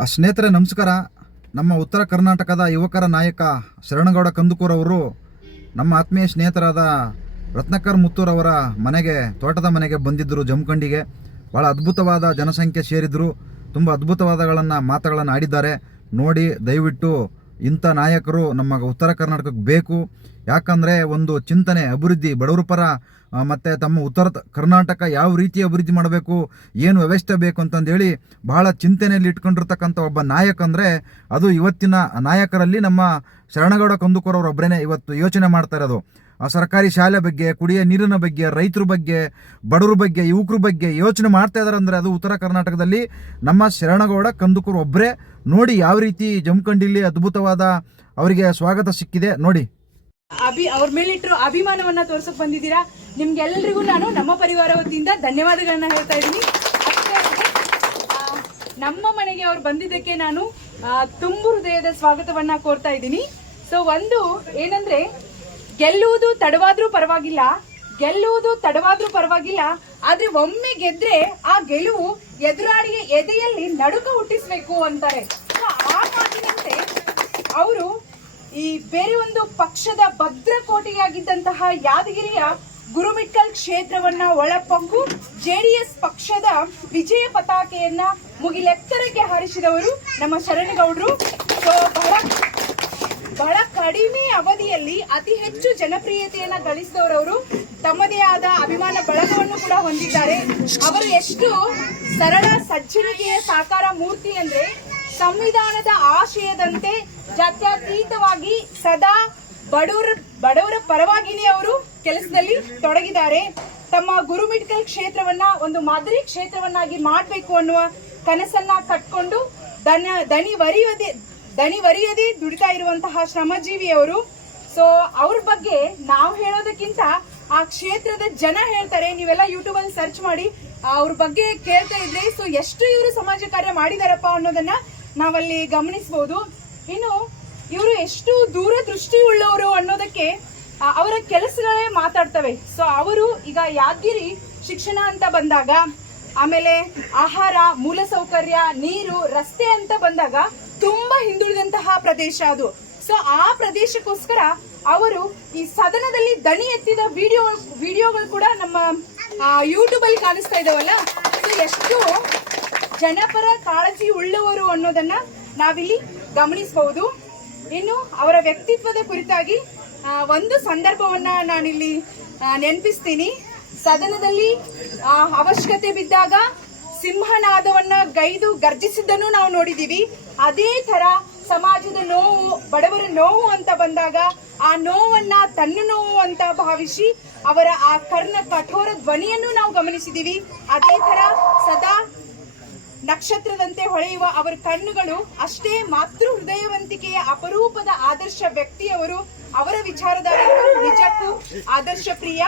ಆ ಸ್ನೇಹಿತರೆ, ನಮಸ್ಕಾರ. ನಮ್ಮ ಉತ್ತರ ಕರ್ನಾಟಕದ ಯುವಕರ ನಾಯಕ ಶರಣಗೌಡ ಕಂದುಕೂರ್ ಅವರು ನಮ್ಮ ಆತ್ಮೀಯ ಸ್ನೇಹಿತರಾದ ರತ್ನಕರ್ ಮುತ್ತೂರವರ ಮನೆಗೆ, ತೋಟದ ಮನೆಗೆ ಬಂದಿದ್ದರು ಜಮಖಂಡಿಗೆ. ಭಾಳ ಅದ್ಭುತವಾದ ಜನಸಂಖ್ಯೆ ಸೇರಿದ್ರು. ತುಂಬ ಅದ್ಭುತವಾದಗಳನ್ನು, ಮಾತುಗಳನ್ನು ಆಡಿದ್ದಾರೆ. ನೋಡಿ, ದಯವಿಟ್ಟು ಇಂಥ ನಾಯಕರು ನಮ್ಮ ಉತ್ತರ ಕರ್ನಾಟಕಕ್ಕೆ ಬೇಕು. ಯಾಕಂದರೆ ಒಂದು ಚಿಂತನೆ, ಅಭಿವೃದ್ಧಿ, ಬಡವರ ಪರ ಮತ್ತು ತಮ್ಮ ಉತ್ತರ ಕರ್ನಾಟಕ ಯಾವ ರೀತಿ ಅಭಿವೃದ್ಧಿ ಮಾಡಬೇಕು, ಏನು ವ್ಯವಸ್ಥೆ ಬೇಕು ಅಂತಂದೇಳಿ ಬಹಳ ಚಿಂತನೆಯಲ್ಲಿ ಇಟ್ಕೊಂಡಿರ್ತಕ್ಕಂಥ ಒಬ್ಬ ನಾಯಕ ಅಂದರೆ ಅದು ಇವತ್ತಿನ ನಾಯಕರಲ್ಲಿ ನಮ್ಮ ಶರಣಗೌಡ ಕಂದುಕೋರವ್ರು ಒಬ್ಬರೇ ಇವತ್ತು ಯೋಚನೆ ಮಾಡ್ತಾ ಇರೋದು. ಆ ಸರ್ಕಾರಿ ಶಾಲೆ ಬಗ್ಗೆ, ಕುಡಿಯ ನೀರಿನ ಬಗ್ಗೆ, ರೈತರ ಬಗ್ಗೆ, ಬಡವರ ಬಗ್ಗೆ, ಯುವಕರ ಬಗ್ಗೆ ಯೋಚನೆ ಮಾಡ್ತಾ ಇದ್ದಾರೆ ಅಂದರೆ ಅದು ಉತ್ತರ ಕರ್ನಾಟಕದಲ್ಲಿ. ನಮ್ಮ ಶರಣಗೌಡ ಕಂದುಕರು ಒಬ್ಬರೇ ನೋಡಿ ಯಾವ ರೀತಿ ಜಮಖಂಡಿಲಿ ಅದ್ಭುತವಾದ ಅವರಿಗೆ ಸ್ವಾಗತ ಸಿಕ್ಕಿದೆ. ನೋಡಿ. ಅಭಿ, ಅವ್ರ ಮೇಲಿಟ್ಟಿರೋ ಅಭಿಮಾನವನ್ನ ತೋರ್ಸಕ್ ಬಂದಿದ್ದೀರಾ? ನಿಮ್ಗೆಲ್ಲರಿಗೂ ನಾನು ನಮ್ಮ ಪರಿವಾರ ವತಿಯಿಂದ ಧನ್ಯವಾದಗಳನ್ನ ಹೇಳ್ತಾ ಇದ್ದೀನಿ. ನಮ್ಮ ಮನೆಗೆ ಅವ್ರು ಬಂದಿದ್ದಕ್ಕೆ ನಾನು ತುಂಬು ಹೃದಯದ ಸ್ವಾಗತವನ್ನ ಕೋರ್ತಾ ಇದ್ದೀನಿ. ಸೊ ಒಂದು ಏನಂದ್ರೆ ಗೆಲ್ಲುವುದು ತಡವಾದ್ರೂ ಪರವಾಗಿಲ್ಲ, ಗೆಲ್ಲುವುದು ತಡವಾದ್ರೂ ಪರವಾಗಿಲ್ಲ, ಆದ್ರೆ ಒಮ್ಮೆ ಗೆದ್ರೆ ಆ ಗೆಲುವು ಎದುರಾಳಿಗೆ ಎದೆಯಲ್ಲಿ ನಡುಕ ಹುಟ್ಟಿಸ್ಬೇಕು ಅಂತಾರೆ. ಆ ಮಾತಿನಂತೆ ಅವರು ಈ ಬೇರೆ ಒಂದು ಪಕ್ಷದ ಭದ್ರಕೋಟೆಯಾಗಿದ್ದಂತಹ ಯಾದಗಿರಿಯ ಗುರುಮಿಟ್ಕಲ್ ಕ್ಷೇತ್ರವನ್ನ ಒಳಪಂಗು ಜೆಡಿಎಸ್ ಪಕ್ಷದ ವಿಜಯ ಪತಾಕೆಯನ್ನ ಮುಗಿಲೆತ್ತರಕ್ಕೆ ಹಾರಿಸಿದವರು ನಮ್ಮ ಶರಣಗೌಡರು. ಸೊ ಬಹಳ ಕಡಿಮೆ ಅವಧಿಯಲ್ಲಿ ಅತಿ ಹೆಚ್ಚು ಜನಪ್ರಿಯತೆಯನ್ನ ಗಳಿಸಿದವರವರು ತಮ್ಮದೇ ಆದ ಅಭಿಮಾನ ಬಳಗವನ್ನು ಕೂಡ ಹೊಂದಿದ್ದಾರೆ. ಅವರು ಎಷ್ಟು ಸರಳ, ಸಜ್ಜನಿಕೆಯ ಸಾಕಾರ ಮೂರ್ತಿ ಅಂದ್ರೆ ಸಂವಿಧಾನದ ಆಶಯದಂತೆ ಜಾತ್ಯತೀತವಾಗಿ ಸದಾ ಬಡವರ ಬಡವರ ಪರವಾಗಿನೇ ಅವರು ಕೆಲಸದಲ್ಲಿ ತೊಡಗಿದ್ದಾರೆ. ತಮ್ಮ ಗುರುಮಿಟ್ಕಲ್ ಕ್ಷೇತ್ರವನ್ನ ಒಂದು ಮಾದರಿ ಕ್ಷೇತ್ರವನ್ನಾಗಿ ಮಾಡಬೇಕು ಅನ್ನುವ ಕನಸನ್ನ ಕಟ್ಕೊಂಡು ದನ ದನಿ ವರಿಯದೆ ದನಿ ವರಿಯದೆ ದುಡಿತಾ ಇರುವಂತಹ ಶ್ರಮಜೀವಿಯವರು. ಸೊ ಅವ್ರ ಬಗ್ಗೆ ನಾವು ಹೇಳೋದಕ್ಕಿಂತ ಆ ಕ್ಷೇತ್ರದ ಜನ ಹೇಳ್ತಾರೆ. ನೀವೆಲ್ಲ ಯೂಟ್ಯೂಬ್ ಅಲ್ಲಿ ಸರ್ಚ್ ಮಾಡಿ ಅವ್ರ ಬಗ್ಗೆ ಕೇಳ್ತಾ ಇದ್ರೆ ಸೊ ಎಷ್ಟು ಇವರು ಸಮಾಜ ಕಾರ್ಯ ಮಾಡಿದಾರಪ್ಪ ಅನ್ನೋದನ್ನ ನಾವಲ್ಲಿ ಗಮನಿಸಬಹುದು ಇನ್ನು, ಇವರು ಎಷ್ಟು ದೂರದೃಷ್ಟಿ ಉಳ್ಳವರು ಅನ್ನೋದಕ್ಕೆ ಅವರ ಕೆಲಸಗಳೇ ಮಾತಾಡ್ತವೆ. ಸೊ ಅವರು ಈಗ ಯಾದಗಿರಿ ಶಿಕ್ಷಣ ಅಂತ ಬಂದಾಗ, ಆಮೇಲೆ ಆಹಾರ, ಮೂಲಸೌಕರ್ಯ, ನೀರು, ರಸ್ತೆ ಅಂತ ಬಂದಾಗ ತುಂಬಾ ಹಿಂದುಳಿದಂತಹ ಪ್ರದೇಶ ಅದು. ಸೊ ಆ ಪ್ರದೇಶಕ್ಕೋಸ್ಕರ ಅವರು ಈ ಸದನದಲ್ಲಿ ದಣಿ ಎತ್ತಿದ ವಿಡಿಯೋ ವಿಡಿಯೋಗಳು ಕೂಡ ನಮ್ಮ ಯೂಟ್ಯೂಬ್ ಅಲ್ಲಿ ಕಾಣಿಸ್ತಾ ಇದಾವಲ್ಲ? ಎಷ್ಟು ಜನಪರ ಕಾಳಜಿ ಉಳ್ಳವರು ಅನ್ನೋದನ್ನ ನಾವಿಲ್ಲಿ ಗಮನಿಸಬಹುದು. ಇನ್ನು ಅವರ ವ್ಯಕ್ತಿತ್ವದ ಕುರಿತಾಗಿ ಒಂದು ಸಂದರ್ಭವನ್ನ ನಾನಿಲ್ಲಿ ನೆನಪಿಸ್ತೀನಿ. ಸದನದಲ್ಲಿ ಅವಶ್ಯಕತೆ ಬಿದ್ದಾಗ ಸಿಂಹನಾದವನ್ನ ಗೈದು ಗರ್ಜಿಸಿದ್ದನ್ನು ನಾವು ನೋಡಿದೀವಿ. ಅದೇ ತರ ಸಮಾಜದ ನೋವು, ಬಡವರ ನೋವು ಅಂತ ಬಂದಾಗ ಆ ನೋವನ್ನ ತನ್ನ ನೋವು ಅಂತ ಭಾವಿಸಿ ಅವರ ಆ ಕರ್ಣ ಕಠೋರ ಧ್ವನಿಯನ್ನು ನಾವು ಗಮನಿಸಿದೀವಿ. ಅದೇ ತರ ಸದಾ ನಕ್ಷತ್ರದಂತೆ ಹೊಳೆಯುವ ಅವರ ಕಣ್ಣುಗಳು ಅಷ್ಟೇ ಮಾತೃ ಹೃದಯವಂತಿಕೆಯ ಅಪರೂಪದ ಆದರ್ಶ ವ್ಯಕ್ತಿಯವರು ಅವರ ವಿಚಾರಧಾರೆಗಳು ನಿಜಕ್ಕೂ ಆದರ್ಶ ಪ್ರಿಯ.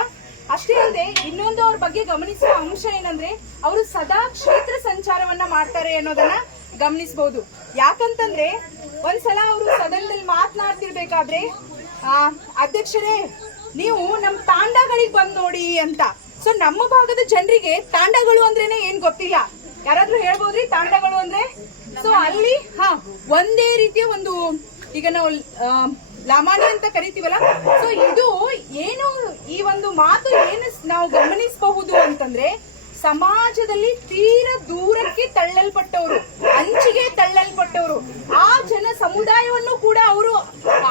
ಅಷ್ಟೇ ಅಲ್ಲದೆ ಇನ್ನೊಂದು ಅವ್ರ ಬಗ್ಗೆ ಗಮನಿಸುವ ಅಂಶ ಏನಂದ್ರೆ, ಅವರು ಸದಾ ಕ್ಷೇತ್ರ ಸಂಚಾರವನ್ನ ಮಾಡ್ತಾರೆ ಅನ್ನೋದನ್ನ ಗಮನಿಸಬಹುದು ಯಾಕಂತಂದ್ರೆ ಒಂದ್ಸಲ ಅವರು ಸದನದಲ್ಲಿ ಮಾತನಾಡ್ತಿರ್ಬೇಕಾದ್ರೆ ಅಧ್ಯಕ್ಷರೇ, ನೀವು ನಮ್ ತಾಂಡಗಳಿಗೆ ಬಂದ್ ನೋಡಿ ಅಂತ. ಸೊ ನಮ್ಮ ಭಾಗದ ಜನರಿಗೆ ತಾಂಡಗಳು ಅಂದ್ರೇನೆ ಏನ್ ಗೊತ್ತಿಲ್ಲ. ಯಾರಾದ್ರೂ ಹೇಳ್ಬೋದ್ರಿ? ತಾಂಡಗಳು ಅಂದ್ರೆ? ಸೊ ಅಲ್ಲಿ, ಹಾ, ಒಂದೇ ರೀತಿಯ ಒಂದು, ಈಗ ನಾವು ಲಾಮಾನಿ ಅಂತ ಕರಿತೀವಲ್ಲ? ಸೊ ಇದು ಏನು, ಈ ಒಂದು ಮಾತು ಏನು ನಾವು ಗಮನಿಸಬಹುದು ಅಂತಂದ್ರೆ ಸಮಾಜದಲ್ಲಿ ತೀರ ದೂರಕ್ಕೆ ತಳ್ಳಲ್ಪಟ್ಟವರು ಅಂಚಿಗೆ ತಳ್ಳಲ್ಪಟ್ಟವರು. ಆ ಜನ ಸಮುದಾಯವನ್ನು ಕೂಡ ಅವರು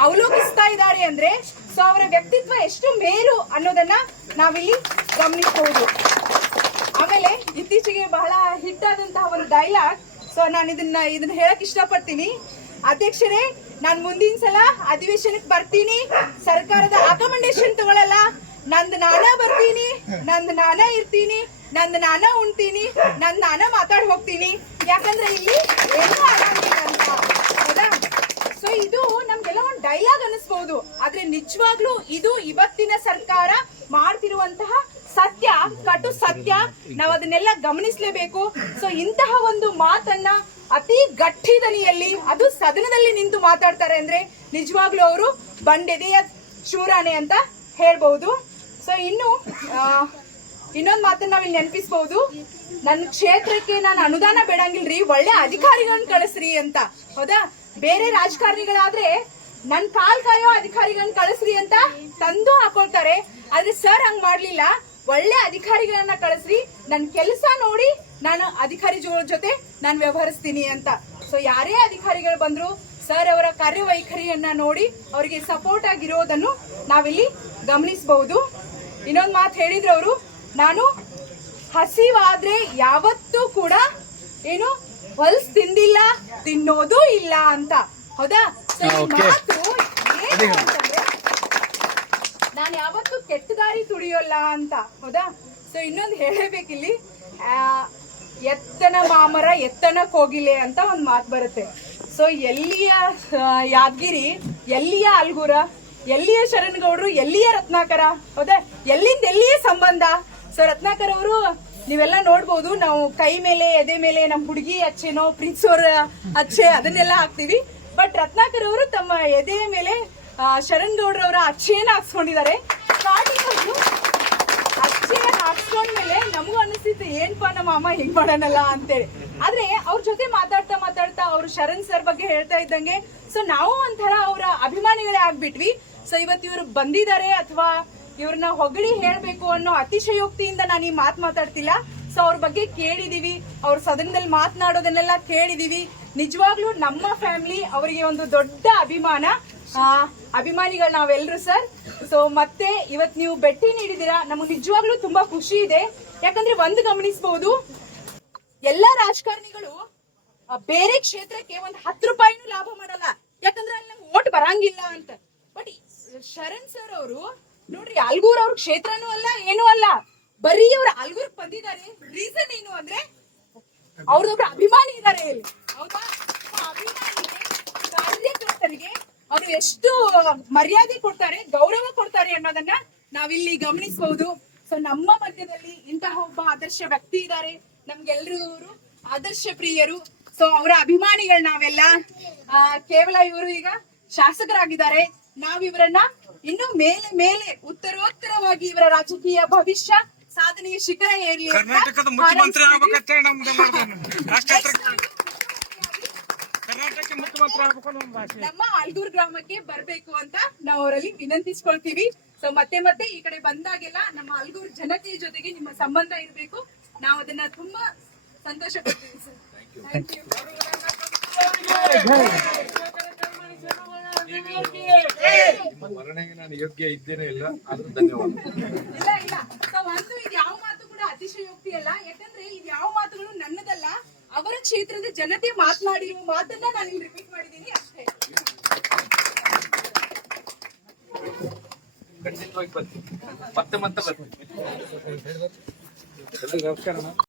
ಅವಲೋಕಿಸ್ತಾ ಇದ್ದಾರೆ ಅಂದ್ರೆ ಸೊ ಅವರ ವ್ಯಕ್ತಿತ್ವ ಎಷ್ಟು ಮೇಲು ಅನ್ನೋದನ್ನ ನಾವಿಲ್ಲಿ ಗಮನಿಸಬಹುದು ಆಮೇಲೆ ಇತ್ತೀಚೆಗೆ ಬಹಳ ಹಿಟ್ ಆದಂತಹ ಒಂದು ಡೈಲಾಗ್ ಸೊ ನಾನು ಇದನ್ನ ಇದನ್ನ ಹೇಳಕ್ ಇಷ್ಟಪಡ್ತೀನಿ. ಅಧ್ಯಕ್ಷರೇ, ನಾನ್ ಮುಂದಿನ ಸಲ ಅಧಿವೇಶನಕ್ಕೆ ಬರ್ತೀನಿ. ಸರ್ಕಾರದ ಅಕಮಂಡೇಶನ್ ತಗೊಳ್ಳಲ್ಲ ನಂದು ನಾನ ಬರ್ತೀನಿ. ನಂದು ನಾನ ಇರ್ತೀನಿ. ನಂದು ನಾನ ಉಣ್ತೀನಿ ನನ್ನ ನಾನ ಮಾತಾಡಿ ಹೋಗ್ತೀನಿ. ಯಾಕಂದ್ರೆ ಇಲ್ಲಿ ಏನೂ ಆಗಂಗಿಲ್ಲ ಅಂತ. ಹೌದಾ? ಸೊ ಇದು ನಮ್ಗೆಲ್ಲ ಒಂದು ಡೈಲಾಗ್ ಅನಿಸ್ಬಹುದು ಆದ್ರೆ ನಿಜವಾಗ್ಲೂ ಇದು ಇವತ್ತಿನ ಸರ್ಕಾರ ಮಾಡ್ತಿರುವಂತಹ ಸತ್ಯ, ಕಟು ಸತ್ಯ, ನಾವು ಅದನ್ನೆಲ್ಲ ಗಮನಿಸ್ಲೇಬೇಕು. ಸೊ ಇಂತಹ ಒಂದು ಮಾತನ್ನ ಅತಿ ಗಟ್ಟಿ ದನಿಯಲ್ಲಿ, ಅದು ಸದನದಲ್ಲಿ ನಿಂತು ಮಾತಾಡ್ತಾರೆ ಅಂದ್ರೆ ನಿಜವಾಗ್ಲೂ ಅವರು ಬಂಡೆದೆಯ ಶೂರಾಣೆ ಅಂತ ಹೇಳ್ಬಹುದು ಸೊ ಇನ್ನು ಇನ್ನೊಂದು ಮಾತನ್ನ ನಾವಿಲ್ಲಿ ನೆನಪಿಸಬಹುದು ನನ್ನ ಕ್ಷೇತ್ರಕ್ಕೆ ನಾನು ಅನುದಾನ ಬೇಡಂಗಿಲ್ರಿ, ಒಳ್ಳೆ ಅಧಿಕಾರಿಗಳನ್ನ ಕಳಿಸ್ರಿ ಅಂತ. ಹೌದಾ? ಬೇರೆ ರಾಜಕಾರಣಿಗಳಾದ್ರೆ ನನ್ ಕಾಲ್ ಕಾಯೋ ಅಧಿಕಾರಿಗಳನ್ನ ಕಳಿಸ್ರಿ ಅಂತ ತಂದು ಹಾಕೊಳ್ತಾರೆ. ಆದ್ರೆ ಸರ್ ಹಂಗ್ ಮಾಡ್ಲಿಲ್ಲ. ಒಳ್ಳೆ ಅಧಿಕಾರಿಗಳನ್ನ ಕಳಿಸ್ರಿ. ನನ್ ಕೆಲಸ ನೋಡಿ ನಾನು ಅಧಿಕಾರಿ ಜೊತೆ ನಾನು ವ್ಯವಹರಿಸ್ತೀನಿ ಅಂತ. ಸೊ ಯಾರೇ ಅಧಿಕಾರಿಗಳು ಬಂದ್ರು ಸರ್ ಅವರ ಕಾರ್ಯವೈಖರಿಯನ್ನ ನೋಡಿ ಅವರಿಗೆ ಸಪೋರ್ಟ್ ಆಗಿರೋದನ್ನು ನಾವಿಲ್ಲಿ ಗಮನಿಸಬಹುದು ಇನ್ನೊಂದು ಮಾತು ಹೇಳಿದ್ರು ಅವರು ನಾನು ಹಸಿವಾದ್ರೆ ಯಾವತ್ತೂ ಕೂಡ ಏನು ಹೊಲ್ಸ್ ತಿಂದಿಲ್ಲ ತಿನ್ನೋದು ಇಲ್ಲ ಅಂತ. ಹೌದಾ? So, ಈ ಮಾತು ಏನು ಅಂತಂದ್ರೆ ನಾನು ಯಾವತ್ತೂ ಕೆಟ್ಟ ದಾರಿ ತುಳಿಯೋಲ್ಲ ಅಂತ. ಹೌದಾ? ಸೊ ಇನ್ನೊಂದು ಹೇಳಬೇಕಿಲ್ಲಿ. ಎತ್ತನ ಮಾಮರ ಎತ್ತನ ಕೋಗಿಲೆ ಅಂತ ಒಂದು ಮಾತು ಬರುತ್ತೆ. ಸೊ ಎಲ್ಲಿಯ ಯಾದಗಿರಿ ಎಲ್ಲಿಯ ಅಲ್ಗುರ ಎಲ್ಲಿಯ ಶರಣಗೌಡರು ಎಲ್ಲಿಯ ರತ್ನಾಕರ? ಹೌದಾ? ಎಲ್ಲಿಂದ ಎಲ್ಲಿಯ ಸಂಬಂಧ? ಸೊ ರತ್ನಾಕರ್ ಅವರು, ನೀವೆಲ್ಲ ನೋಡ್ಬೋದು, ನಾವು ಕೈ ಮೇಲೆ, ಎದೆ ಮೇಲೆ ನಮ್ಮ ಹುಡುಗಿ ಅಚ್ಚೆನೋ ಪ್ರೀತಿಸೋರ ಅಚ್ಚೆ, ಅದನ್ನೆಲ್ಲ ಹಾಕ್ತಿವಿ. ಬಟ್ ರತ್ನಾಕರ್ ಅವರು ತಮ್ಮ ಎದೆಯ ಮೇಲೆ ಶರಣ್ ಗೌಡ್ರವರ ಅಚ್ಚೆಯನ್ನ ಹಾಕ್ಸ್ಕೊಂಡಿದ್ದಾರೆ. ಅವರು ಅಚ್ಚೆನ ಹಾಕ್ಸ್ಕೊಂಡ್ಮೇಲೆ ನಮಗೂ ಅನಿಸ್ತಿತ್ತು, ಏನ್ಪಾ ನಮ್ಮ ಅಮ್ಮ ಹೆಂಗ್ ಮಾಡೋಣಲ್ಲ ಅಂತೇಳಿ. ಆದ್ರೆ ಅವ್ರ ಜೊತೆ ಮಾತಾಡ್ತಾ ಮಾತಾಡ್ತಾ ಅವ್ರು ಶರಣ್ ಸರ್ ಬಗ್ಗೆ ಹೇಳ್ತಾ ಇದ್ದಂಗೆ ಸೊ ನಾವು ಒಂಥರ ಅವರ ಅಭಿಮಾನಿಗಳೇ ಆಗ್ಬಿಟ್ವಿ. ಸೊ ಇವತ್ತು ಬಂದಿದ್ದಾರೆ ಅಥವಾ ಇವ್ರನ್ನ ಹೊಗಳಿ ಹೇಳ್ಬೇಕು ಅನ್ನೋ ಅತಿಶಯೋಕ್ತಿಯಿಂದ ನಾನು ಈ ಮಾತು ಮಾತಾಡ್ತಿಲ್ಲ. ಸೊ ಅವ್ರ ಬಗ್ಗೆ ಕೇಳಿದೀವಿ. ಅವ್ರ ಸದನದಲ್ಲಿ ಮಾತನಾಡೋದನ್ನೆಲ್ಲ ಕೇಳಿದೀವಿ. ನಿಜವಾಗ್ಲೂ ನಮ್ಮ ಫ್ಯಾಮಿಲಿ ಅವರಿಗೆ ಒಂದು ದೊಡ್ಡ ಅಭಿಮಾನ. ಅಭಿಮಾನಿಗಳು ನಾವೆಲ್ಲರೂ ಸರ್. ಸೊ ಮತ್ತೆ ಇವತ್ ನೀವು ಭೇಟಿ ನೀಡಿದೀರಾ ನಮಗೆ ನಿಜವಾಗ್ಲೂ ತುಂಬಾ ಖುಷಿ ಇದೆ. ಯಾಕಂದ್ರೆ ಒಂದು ಗಮನಿಸಬಹುದು ಎಲ್ಲಾ ರಾಜಕಾರಣಿಗಳು ಬೇರೆ ಕ್ಷೇತ್ರಕ್ಕೆ ಒಂದ್ ಹತ್ತು ರೂಪಾಯಿನೂ ಲಾಭ ಮಾಡಲ್ಲ. ಯಾಕಂದ್ರೆ ಅಲ್ಲಿ ನಮ್ಗೆ ಓಟ್ ಬರಂಗಿಲ್ಲ ಅಂತ. ಬಟ್ ಶರಣ್ ಸರ್ ಅವರು ನೋಡ್ರಿ, ಅಲ್ಗೂರ್ ಅವ್ರ ಕ್ಷೇತ್ರನೂ ಅಲ್ಲ, ಏನೂ ಅಲ್ಲ. ಬರೀ ಅವ್ರ ಅಲ್ಗೂರ್ ಬಂದಿದ್ದಾರೆ ರೀಸನ್ ಏನು ಅಂದ್ರೆ, ಅವ್ರದೊಬ್ರು ಅಭಿಮಾನಿ ಇದ್ದಾರೆ ಇಲ್ಲಿ. ಹೌದಾ? ಆ ಅಭಿಮಾನಿಗೆ ಕಾರ್ಯಕರ್ತರಿಗೆ ಅವ್ರು ಎಷ್ಟು ಮರ್ಯಾದೆ ಕೊಡ್ತಾರೆ, ಗೌರವ ಕೊಡ್ತಾರೆ ಅನ್ನೋದನ್ನ ನಾವಿಲ್ಲಿ ಗಮನಿಸಬಹುದು ಸೊ ನಮ್ಮ ಮಧ್ಯದಲ್ಲಿ ಇಂತಹ ಒಬ್ಬ ಆದರ್ಶ ವ್ಯಕ್ತಿ ಇದ್ದಾರೆ ನಮ್ಗೆಲ್ರಿಗೂ ಆದರ್ಶ ಪ್ರಿಯರು. ಸೊ ಅವರ ಅಭಿಮಾನಿಗಳು ನಾವೆಲ್ಲ. ಕೇವಲ ಇವರು ಈಗ ಶಾಸಕರಾಗಿದ್ದಾರೆ. ನಾವ್ ಇವರನ್ನ ಇನ್ನು ಮೇಲೆ ಮೇಲೆ ಉತ್ತರೋತ್ತರವಾಗಿ ಇವರ ರಾಜಕೀಯ ಭವಿಷ್ಯ ಸಾಧನೆಯ ಶಿಖರ ಏರಲಿ ಕರ್ನಾಟಕದ ಮುಖ್ಯಮಂತ್ರಿ ನಮ್ದು ಕರ್ನಾಟಕ ಆಗ್ಬೇಕು ನಮ್ಮ ಆಲ್ದೂರ್ ನಮ್ಮ ಆಲ್ಗೂರ್ ಗ್ರಾಮಕ್ಕೆ ಬರ್ಬೇಕು ಅಂತ ನಾವು ಅವರಲ್ಲಿ ವಿನಂತಿಸ್ಕೊಳ್ತೀವಿ. ಸೊ ಮತ್ತೆ ಮತ್ತೆ ಈ ಕಡೆ ಬಂದಾಗೆಲ್ಲ ನಮ್ಮ ಆಲ್ಗೂರ್ ಜನತೆಯ ಜೊತೆಗೆ ನಿಮ್ಮ ಸಂಬಂಧ ಇರಬೇಕು. ನಾವು ಅದನ್ನ ತುಂಬಾ ಸಂತೋಷ ಪಡ್ತೀವಿ ಸರ್ ಥ್ಯಾಂಕ್ ಯು ಮರಣೆಗೆ ನಾನು ಯೋಗ್ಯ ಇದ್ದೇನೆ ಇಲ್ಲ ಆದ್ರೂ ಧನ್ಯವಾದ. ಇಲ್ಲ ಇಲ್ಲ. ಇದು ಯಾವ ಮಾತು ಕೂಡ ಅತಿಶಯೋಕ್ತಿ ಅಲ್ಲ. ಯಾಕಂದ್ರೆ ಇದು ಯಾವ ಮಾತುಗಳು ನನ್ನದಲ್ಲ ಅವರ ಕ್ಷೇತ್ರದ ಜನತೆ ಮಾತನಾಡಿರುವ ಮಾತನ್ನ ನಾನು ಇಲ್ಲಿ ರಿಪೀಟ್ ಮಾಡಿದ್ದೀನಿ ಅಷ್ಟೇ. ಖಂಡಿತವಾಗಿ ಬರ್ತೀನಿ. ಮತ್ತೆ ಮತ್ತೆ ಬರ್ತೀನಿ. ನಮಸ್ಕಾರ